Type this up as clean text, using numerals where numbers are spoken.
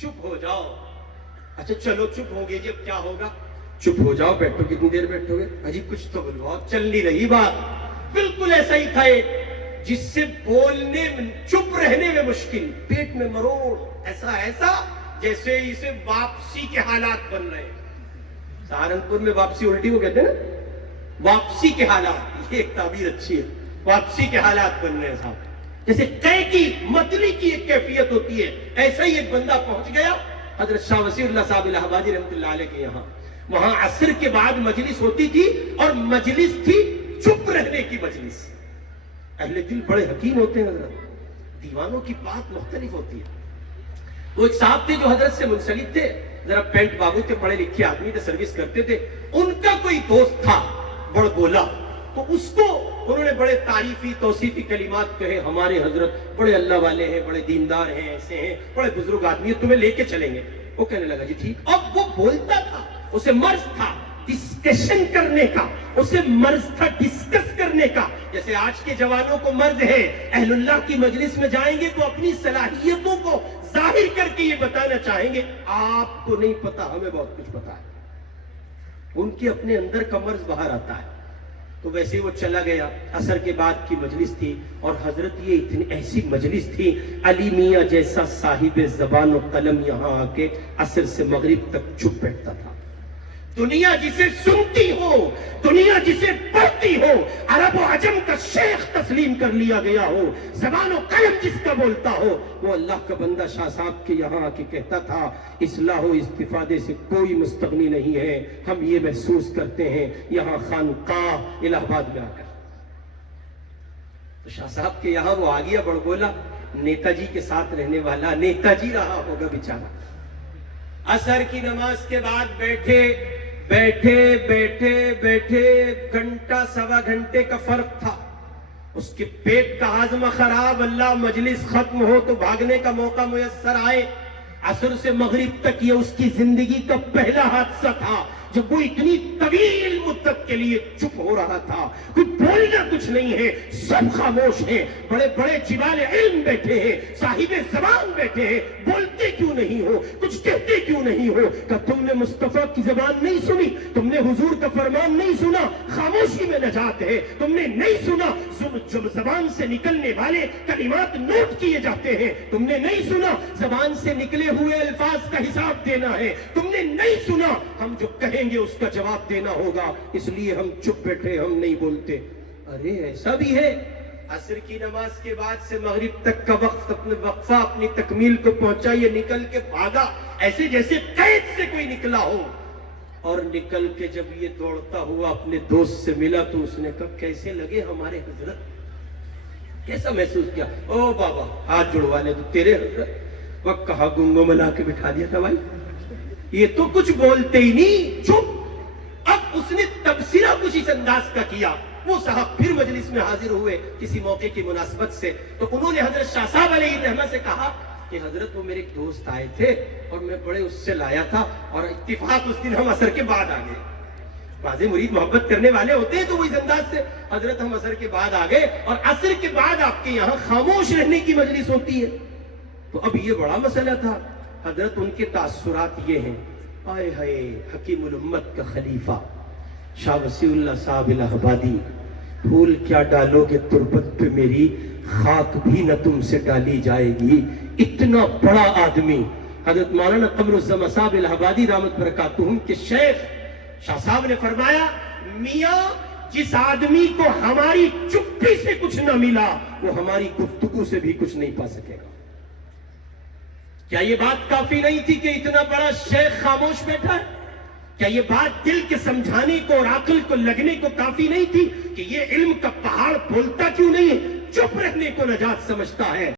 چپ ہو جاؤ. اچھا چلو چپ ہو گئے جی, اب کیا ہوگا؟ چپ ہو جاؤ, بیٹھو, کتنی دیر بیٹھو گے؟ اجی کچھ تو بلواؤ, چل نہیں رہی بات. بالکل ایسا ہی تھا ایک, جس سے بولنے چپ رہنے میں مشکل, پیٹ میں مروڑ, ایسا جیسے اسے واپسی کے حالات بن رہے ہیں. سہارنپور میں واپسی الٹی کو کہتے ہیں نا, واپسی کے حالات, یہ ایک تعبیر اچھی ہے, واپسی کے حالات بن رہے ہیں صاحب. جیسے قے کی متلی کی ایک کیفیت ہوتی ہے, ایسا ہی ایک بندہ پہنچ گیا حضرت شاہ وسیع اللہ صاحب الہ آبادی رحمۃ اللہ علیہ کے یہاں. وہاں عصر کے بعد مجلس ہوتی تھی, اور مجلس تھی چپ رہنے کی مجلس. اہل دل بڑے حکیم ہوتے ہیں حضرت, دیوانوں کی بات مختلف ہوتی ہے. وہ ایک صاحب تھے جو حضرت سے منسلک تھے, ذرا پینٹ بابو تھے, پڑھے لکھے آدمی تھے, سروس کرتے تھے. ان کا کوئی دوست تھا بڑ بولا, تو اس کو انہوں نے بڑے تعریفی توصیفی کلمات کہے, ہمارے حضرت بڑے اللہ والے ہیں, بڑے دیندار ہیں, ایسے ہیں, بڑے بزرگ آدمی ہیں, تمہیں لے کے چلیں گے. وہ کہنے لگا جی ٹھیک. اب وہ بولتا تھا, اسے مرض تھا ڈسکشن کرنے کا, اسے مرض تھا ڈسکس کرنے کا. جیسے آج کے جوانوں کو مرض ہے, اہل اللہ کی مجلس میں جائیں گے تو اپنی صلاحیتوں کو ظاہر کر کے یہ بتانا چاہیں گے, آپ کو نہیں پتا, ہمیں بہت کچھ پتا ہے. ان کے اپنے اندر کا مرض باہر آتا ہے. تو ویسے وہ چلا گیا. عصر کے بعد کی مجلس تھی, اور حضرت یہ اتنی ایسی مجلس تھی, علی میاں جیسا صاحب زبان و قلم یہاں آ کے عصر سے مغرب تک چپ بیٹھتا تھا. دنیا جسے سنتی ہو, دنیا جسے پڑھتی ہو, عرب و عجم کا شیخ تسلیم کر لیا گیا ہو, زبان و قلم جس کا بولتا ہو, وہ اللہ کا بندہ شاہ صاحب کے یہاں آ کے کہتا تھا, اصلاح و استفادے سے کوئی مستغنی نہیں ہے, ہم یہ محسوس کرتے ہیں یہاں خانقاہ الہ آباد میں آ کر. تو شاہ صاحب کے یہاں وہ آ گیا بڑ بولا, نیتا جی کے ساتھ رہنے والا نیتا جی رہا ہوگا بیچارہ. عصر کی نماز کے بعد بیٹھے گھنٹہ سوا گھنٹے کا فرق تھا. اس کے پیٹ کا ہاضمہ خراب, اللہ مجلس ختم ہو تو بھاگنے کا موقع میسر آئے. عصر سے مغرب تک یہ اس کی زندگی کا پہلا حادثہ تھا جب وہ اتنی طویل مدت کے لیے چپ ہو رہا تھا. کوئی بولنا کچھ نہیں ہے, سب خاموش ہیں, بڑے بڑے جبال علم بیٹھے ہیں, صاحب زبان بیٹھے ہیں, بولتے کیوں نہیں ہو, کچھ کہتے کیوں نہیں ہو؟ کہ تم نے مصطفیٰ کی زبان نہیں سنی, تم نے حضور کا فرمان نہیں سنا, خاموشی میں نجات ہے. تم نے نہیں سنا جب زبان سے نکلنے والے کلمات نوٹ کیے جاتے ہیں, تم نے نہیں سنا زبان سے نکلے ہوئے الفاظ کا حساب دینا ہے, تم نے نہیں سنا ہم جو کہیں گے اس کا جواب دینا ہوگا, اس لیے ہم چپ بیٹھے, ہم نہیں بولتے. ارے ایسا بھی ہے. عصر کی نماز کے بعد سے مغرب تک کا وقت اپنے وقفہ اپنی تکمیل کو پہنچا, یہ نکل کے بھاگا ایسے جیسے قید سے کوئی نکلا ہو. اور نکل کے جب یہ دوڑتا ہوا اپنے دوست سے ملا تو اس نے کہا, کیسے لگے ہمارے حضرت, کیسا محسوس کیا؟ او بابا ہاتھ جڑوا لے, تو تیرے حضرت. وقت کہا گنگو ملا کے بٹھا دیا تھا بھائی, یہ تو کچھ بولتے ہی نہیں, چپ. اب اس نے تبصرہ کچھ اس انداز کا کیا. وہ صاحب پھر مجلس میں حاضر ہوئے کسی موقع کی مناسبت سے, تو انہوں نے حضرت شاہ صاحب علیہ الرحمہ سے کہا کہ حضرت وہ میرے ایک دوست آئے تھے اور میں بڑے اس سے لایا تھا, اور اتفاق اس دن ہم عصر کے بعد آ گئے. بعض مرید محبت کرنے والے ہوتے ہیں تو وہ اس انداز سے, حضرت ہم عصر کے بعد آ گئے, اور عصر کے بعد آپ کے یہاں خاموش رہنے کی مجلس ہوتی ہے. تو اب یہ بڑا مسئلہ تھا. حضرت ان کے تاثرات یہ ہیں, آئے ہائے حکیم الامت کا خلیفہ شاہ وسیع اللہ صاحب الہ آبادی, پھول کیا ڈالو گے تربت پہ میری, خاک بھی نہ تم سے ڈالی جائے گی. اتنا بڑا آدمی حضرت مولانا قمر الزمان صاحب الہ آبادی رحمت برکاتہم کے شیخ شاہ صاحب نے فرمایا, میاں جس آدمی کو ہماری چپی سے کچھ نہ ملا وہ ہماری گفتگو سے بھی کچھ نہیں پا سکے گا. کیا یہ بات کافی نہیں تھی کہ اتنا بڑا شیخ خاموش بیٹھا ہے؟ کیا یہ بات دل کے سمجھانے کو اور عقل کو لگنے کو کافی نہیں تھی کہ یہ علم کا پہاڑ بولتا کیوں نہیں ہے, چپ رہنے کو نجات سمجھتا ہے؟